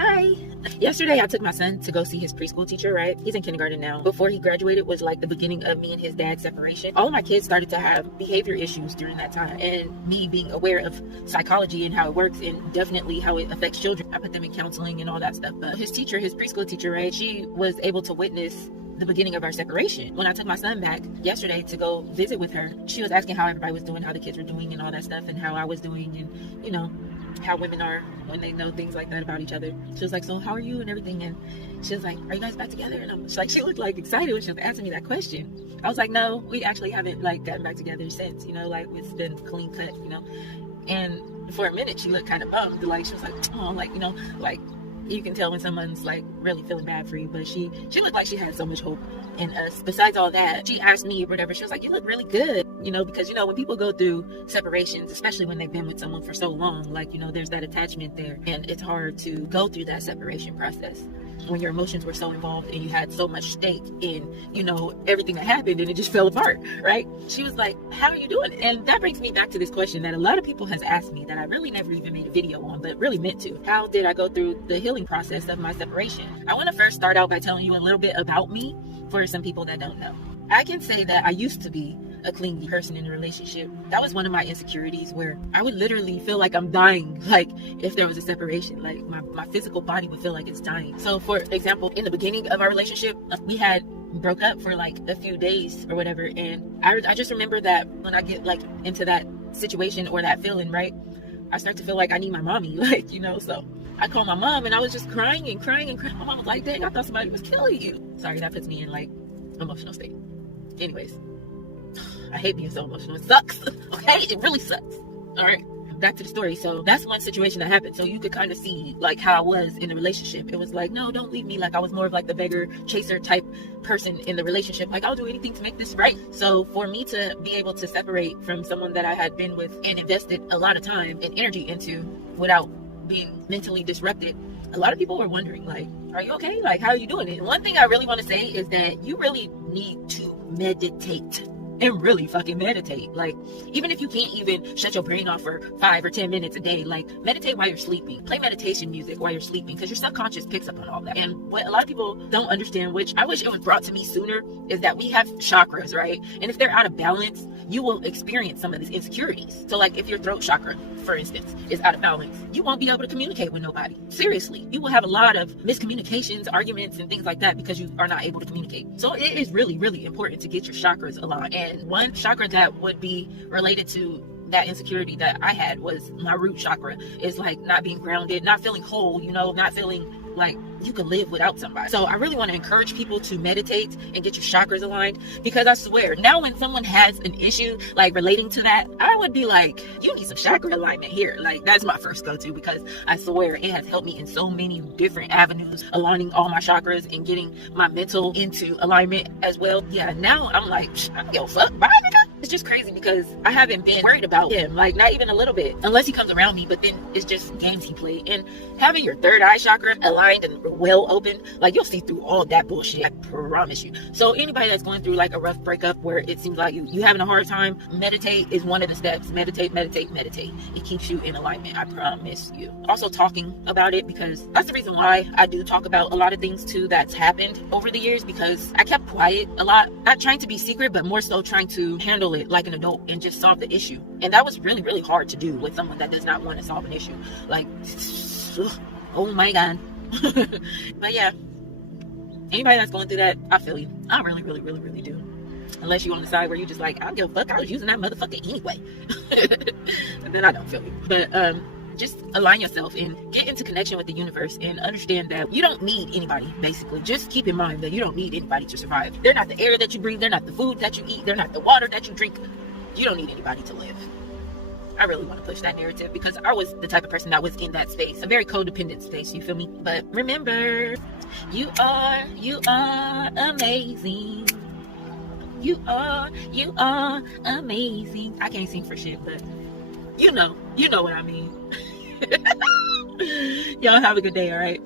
Hi. Yesterday I took my son to go see his preschool teacher, right? He's in kindergarten now. Before he graduated was like the beginning of me and his dad's separation. All of my kids started to have behavior issues during that time, and me being aware of psychology and how it works and definitely how it affects children, I put them in counseling and all that stuff. But his teacher, his preschool teacher, right, she was able to witness the beginning of our separation. When I took my son back yesterday to go visit with her, she was asking how everybody was doing, how the kids were doing and all that stuff, and how I was doing, and you know how women are when they know things like that about each other. She was like, so how are you and everything? And she was like, are you guys back together? And I'm like, she looked like excited when she was asking me that question. I was like, no, we actually haven't like gotten back together since, like it's been clean cut, and for a minute she looked kind of bummed, like she was like, oh, like, like you can tell when someone's like really feeling bad for you, but she looked like she had so much hope in us. Besides all that, she asked me or whatever, she was like, you look really good, because when people go through separations, especially when they've been with someone for so long, like there's that attachment there, and it's hard to go through that separation process when your emotions were so involved and you had so much stake in everything that happened, and it just fell apart, right? She was like, how are you doing? And that brings me back to this question that a lot of people has asked me that I really never even made a video on, but really meant to. How did I go through the healing process of my separation? I want to first start out by telling you a little bit about me for some people that don't know. I can say that I used to be a clingy person in a relationship. That was one of my insecurities, where I would literally feel like I'm dying, like if there was a separation, like my physical body would feel like it's dying. So for example, in the beginning of our relationship, we had broke up for like a few days or whatever, and I just remember that when I get like into that situation or that feeling, right, I start to feel like I need my mommy, so I called my mom and I was just crying and crying and crying. My mom was like, dang, I thought somebody was killing you. Sorry, that puts me in like emotional state. Anyways, I hate being so emotional. It sucks. Okay, it really sucks. All right, back to the story. So that's one situation that happened. So you could kind of see like how I was in the relationship. It was like, no, don't leave me. Like I was more of like the beggar chaser type person in the relationship. Like I'll do anything to make this right. So for me to be able to separate from someone that I had been with and invested a lot of time and energy into without being mentally disrupted, a lot of people were wondering, like, are you okay? Like, how are you doing it? And one thing I really want to say is that you really need to meditate. And really fucking meditate. Like, even if you can't even shut your brain off for 5 or 10 minutes a day, like meditate while you're sleeping. Play meditation music while you're sleeping, because your subconscious picks up on all that. And what a lot of people don't understand, which I wish it was brought to me sooner, is that we have chakras, right? And if they're out of balance, you will experience some of these insecurities. So like if your throat chakra, for instance, is out of balance, you won't be able to communicate with nobody. Seriously, you will have a lot of miscommunications, arguments, and things like that because you are not able to communicate. So it is really, really important to get your chakras aligned. And one chakra that would be related to that insecurity that I had was my root chakra. Is like not being grounded, not feeling whole, not feeling like you could live without somebody. So I really want to encourage people to meditate and get your chakras aligned, because I swear now when someone has an issue like relating to that, I would be like, you need some chakra alignment here. Like that's my first go-to, because I swear it has helped me in so many different avenues, aligning all my chakras and getting my mental into alignment as well. Yeah, now I'm like, I don't give a fuck, bye nigga. It's just crazy because I haven't been worried about him, like not even a little bit, unless he comes around me, but then it's just games he play. And having your third eye chakra aligned and well open, like you'll see through all that bullshit, I promise you. So anybody that's going through like a rough breakup where it seems like you having a hard time, meditate is one of the steps. Meditate. It keeps you in alignment, I promise you. Also talking about it, because that's the reason why I do talk about a lot of things too that's happened over the years, because I kept quiet a lot, not trying to be secret, but more so trying to handle it like an adult and just solve the issue. And that was really, really hard to do with someone that does not want to solve an issue. Like, oh my God. But yeah, anybody that's going through that, I feel you. I really, really, really, really do. Unless you're on the side where you're just like, I don't give a fuck, I was using that motherfucker anyway. And then I don't feel you. But just align yourself and get into connection with the universe and understand that you don't need anybody. Basically, just keep in mind that you don't need anybody to survive. They're not the air that you breathe, they're not the food that you eat, they're not the water that you drink. You don't need anybody to live. I really want to push that narrative, because I was the type of person that was in that space, a very codependent space, you feel me? But remember, you are amazing. You are amazing. I can't sing for shit, but you know what I mean. Y'all have a good day, all right?